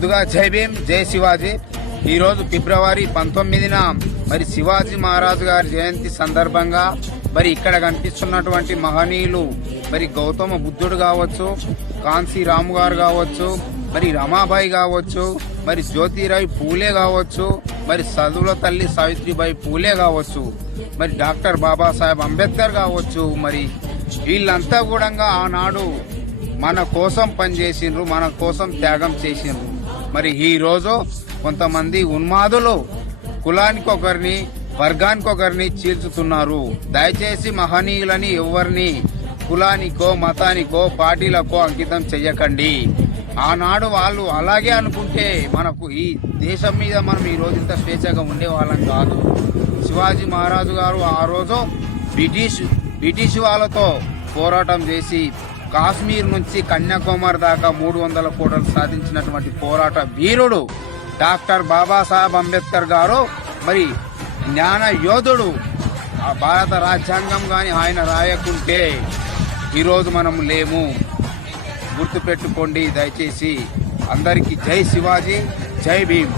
ముందుగా జై భీమ్, జై శివాజీ. ఈరోజు ఫిబ్రవరి 19న మరి శివాజీ మహారాజు గారి జయంతి సందర్భంగా మరి ఇక్కడ కనిపిస్తున్నటువంటి మహనీయులు మరి గౌతమ బుద్ధుడు కావచ్చు, కాంశీ రాము గారు కావచ్చు, మరి రమాబాయి కావచ్చు, మరి జ్యోతిరావు పూలే కావచ్చు, మరి చదువుల తల్లి సావిత్రిబాయి పూలే కావచ్చు, మరి డాక్టర్ బాబాసాహెబ్ అంబేద్కర్ కావచ్చు. మరి వీళ్ళంతా కూడా ఆనాడు మన కోసం పనిచేసిండ్రు, మన కోసం త్యాగం చేసిండ్రు. మరి ఈ రోజు కొంతమంది ఉన్మాదులు కులానికొకరిని వర్గానికొకరిని చీల్చుతున్నారు. దయచేసి మహనీయులని ఎవరిని కులానికో మతానికో పార్టీలకో అంకితం చెయ్యకండి. ఆనాడు వాళ్ళు అలాగే అనుకుంటే మనకు ఈ దేశం మీద మనం ఈ రోజు ఇంత స్వేచ్ఛగా ఉండేవాళ్ళం కాదు. శివాజీ మహారాజు గారు ఆ రోజు బ్రిటిష్ వాళ్ళతో పోరాటం చేసి కాశ్మీర్ నుంచి కన్యాకుమారి దాకా 300 కోటలు సాధించినటువంటి పోరాట వీరుడు డాక్టర్ బాబాసాహెబ్ అంబేద్కర్ గారు. మరి జ్ఞాన యోధుడు. ఆ భారత రాజ్యాంగం గాని ఆయన రాయకుంటే ఈరోజు మనం లేము. గుర్తుపెట్టుకోండి దయచేసి. అందరికీ జై శివాజీ, జై భీమ్.